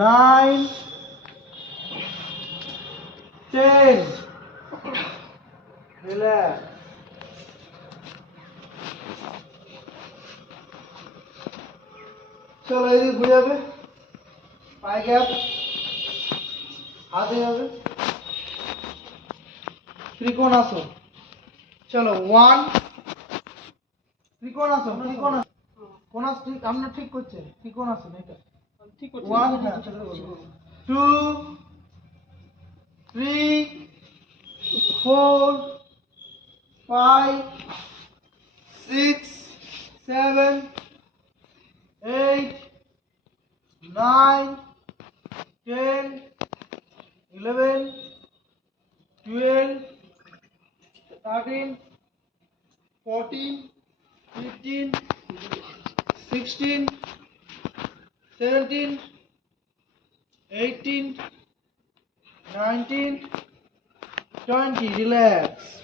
9, 10. Relax. চলো এদিকে ঘুরে যাবে, পায়ে গ্যাপ, হাতে যাবে, ত্রিকোণ আসো। চলো 1, ত্রিকোণ আসো, কোণ আস ঠিক, আমরা ঠিক করছে ত্রিকোণ আসো এটা ঠিক করছে। 1, 2, 3, 4, 5, 6, 7, 8, 9, 10, 11, 12, 13, 14, 15, 16, 17, 18, 19, 20. Relax.